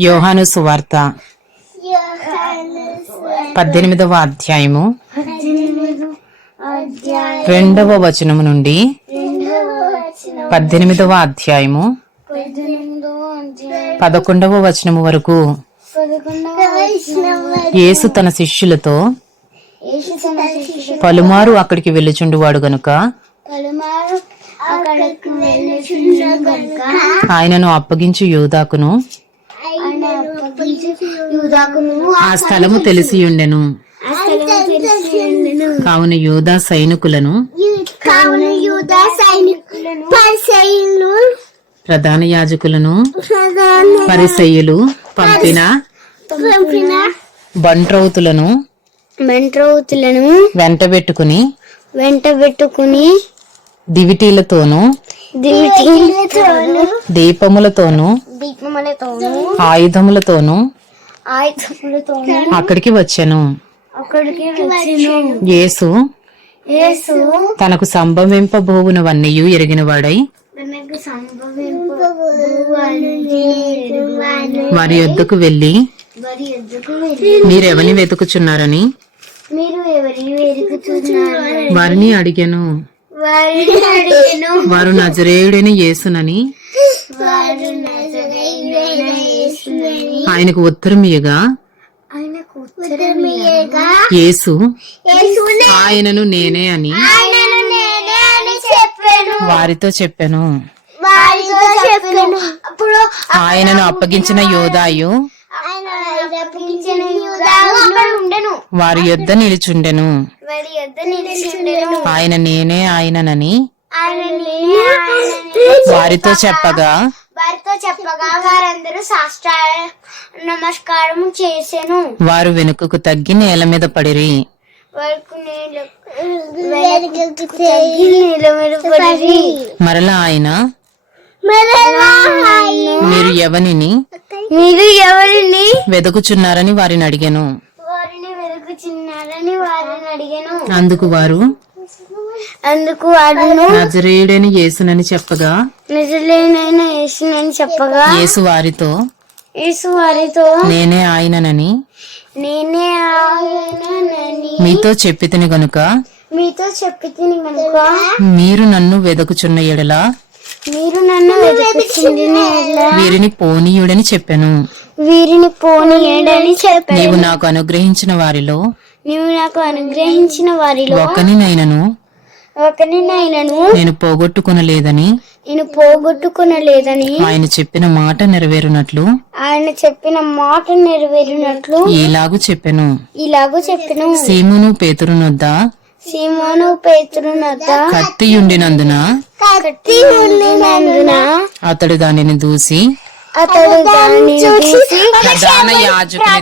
యోహాను సువార్త పద్దెనిమిదవ అధ్యాయము. రెండవ వచనము నుండి పద్దెనిమిదవ అధ్యాయము. పదకొండవ వచనము వరకు యేసు తన శిష్యులతో పలుమారు అక్కడికి వెళ్ళుచుండువాడు గనుక ఆయనను అప్పగించు యోధాకును ఆయన అప్పగించి యూదాకును ఆ స్థలము తెలిసి ఉండెను. కావున యోధా సైనికులను యూదా ప్రధాన యాజకులను పరిసయ్యులు పంపిన బంట్రౌతులను మెంట్రౌతులను వెంటబెట్టుకుని వెంట పెట్టుకుని దివిటీలతోనూ దివిటీలతోను దీపములతోనూ దీపములతోను ఆయుధములతోనూ అక్కడికి వచ్చెను. అక్కడికి వచ్చెను. యేసు యేసు తనకు ఎరిగినవాడై వారి యొద్దకు వెళ్ళి మీరెవని వెతుకుచున్నారని? మీరు ఎవరిని వెతుకుతున్నారు వారిని అడిగాను. వారు నజరేయుడైన యేసునని ఆయనకు ఉత్తరం ఇయ్యగా ఆయనకు ఉత్తరమీయగా? యేసు ఆయనను నేనే అని వారితో చెప్పాను. ఆయనను అప్పగించిన యోధాయు వారి యొద్ద నిలుచుండెను. ఆయన నేనే ఆయననని ఆయన నేనే ఆయనని వారితో చెప్పగా వారితో చెప్పగా వారందరూ సాష్ట నమస్కారం చేసెను. వారు వెనుకకు తగ్గి నేల మీద పడిరి. మరలా ఆయన మీరు ఎవనిని? మీరు ఎవరిని? వెదకుచున్నారని వారిని అడిగాను. వారిని వెతుకుచున్నారని వారిని అడిగాను. అందుకు వారు అందుకు వాడును నజరేయుడని యేసునని చెప్పగా? నిజలేనైన యేసునని చెప్పగా? యేసు వారితో యేసు వారితో నేనే ఆయననని నేనే ఆయనని మీతో చెప్పితిని గనుక మీతో చెప్పి తిని కనుక మీరు నన్ను వెదకుచున్న ఎడల మీరు నన్ను వెతుకుచుండి వీరిని పోనీయుడని చెప్పాను. వీరిని పోనీయడని చెప్పాను. నీవు నాకు అనుగ్రహించిన వారిలో నీవు నాకు అనుగ్రహించిన వారిలో ఒకరినైనను నేను పోగొట్టుకునలేదని నేను పోగొట్టుకునలేదని ఆయన చెప్పిన మాట నెరవేరునట్లు ఆయన చెప్పిన మాట నెరవేరినట్లు ఈలాగు చెప్పెను. ఇలాగూ చెప్పిన. సీమును పేతురునొద్ద సీమోను పేతురునద్ద కత్తియుండినందున కత్తి ఉండినందున? అతడు దానిని దూసి అతడు దాన్ని చూసి ప్రధాన యాజకుని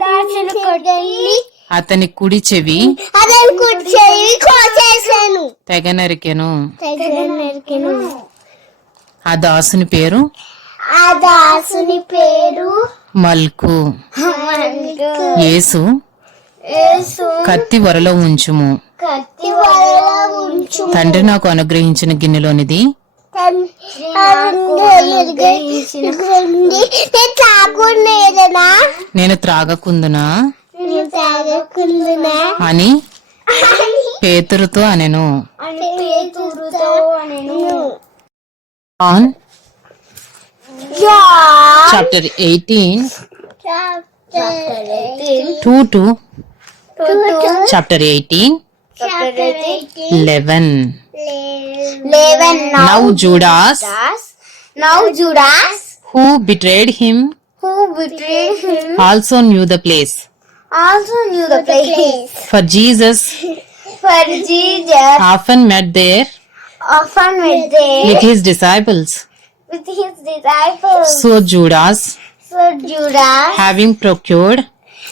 దాసుని కొట్టి అతని కుడి చెవి తెగ నరికెను ఆ దాసుని పేరు? ఆ దాసుని పేరు? మల్కు. యేసు కత్తి వరలో ఉంచుము. తండ్రి నాకు అనుగ్రహించిన గిన్నెలోనిది? నేను త్రాగకుందునా? అని పేతురుతో అనెను అని పేతురుతో నేను on chapter eighteen two to chapter eighteen eleven eleven now Judas now Judas who betrayed him who betrayed him also knew the place also knew the place. For Jesus, For Jesus. Often met there. Often met there. With his disciples. with his disciples. So Judas, So Judas, having procured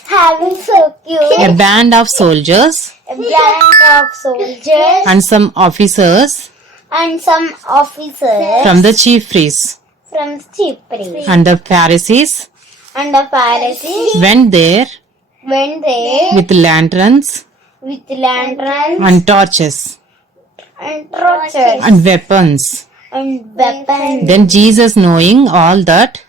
having procured a band of soldiers. A band of soldiers. And some officers. And some officers. From the chief priests. From chief priests. And the Pharisees, and the Pharisees. Went there went there with lanterns with lanterns and torches and torches and weapons. and weapons. Then Jesus, knowing all that,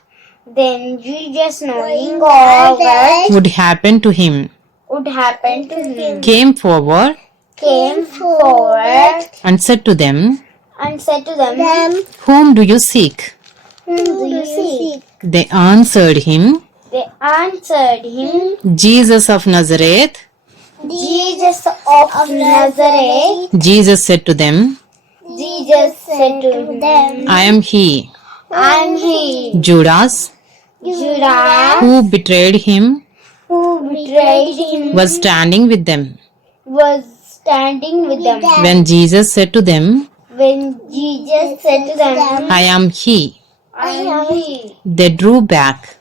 Then Jesus, knowing all that would happen to him, would happen to him, came forward came forward and said to them, and said to them, Whom do you seek? Whom do you seek? They answered him, They answered him, Jesus of Nazareth. Jesus of Nazareth. Jesus said to them, Jesus said to them, I am he. I am he. Judas, Judas, who betrayed him, who betrayed him, was standing with them. was standing with them. When Jesus said to them, When Jesus said to them, I am he, I am he, they drew back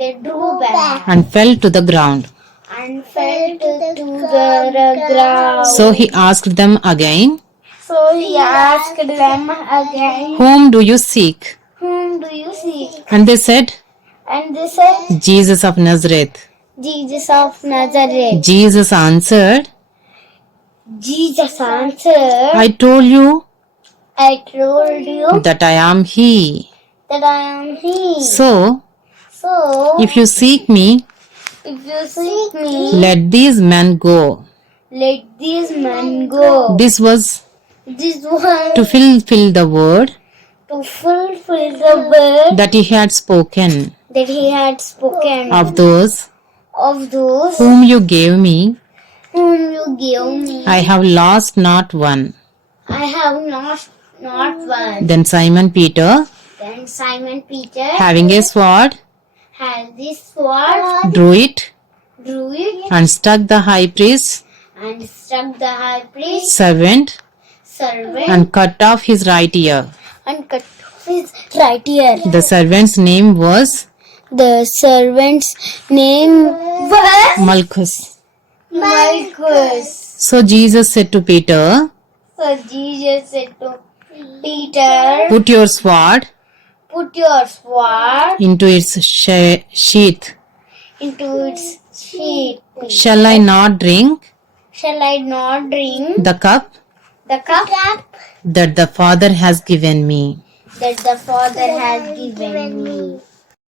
they drew back and fell to the ground. and fell to, to the ground. So he asked them again, So he asked them again, Whom do you seek? Whom do you seek? And they said, And they said, Jesus of Nazareth. Jesus of Nazareth. Jesus answered, Jesus answered, I told you I told you that I am he. that I am he. So, So, if you seek me, if you seek me, let these men go. let these men go. This was This one to fulfill the word to fulfill the word that he had spoken that he had spoken of those of those whom you gave me. whom you gave me. I have lost not one. I have not not one. Then Simon Peter, Then Simon Peter having a sword, had this sword, drew it drew it, and struck the high priest and struck the high priest servant servant and cut off his right ear. and cut off his right ear. The servant's name was The servant's name was Malchus. Malchus. So Jesus said to Peter, So Jesus said to Peter, Put your sword Put your sword into its she- sheath. into its sheath. Shall I not drink Shall I not drink the cup the cup that the Father has given me? that the Father has given me?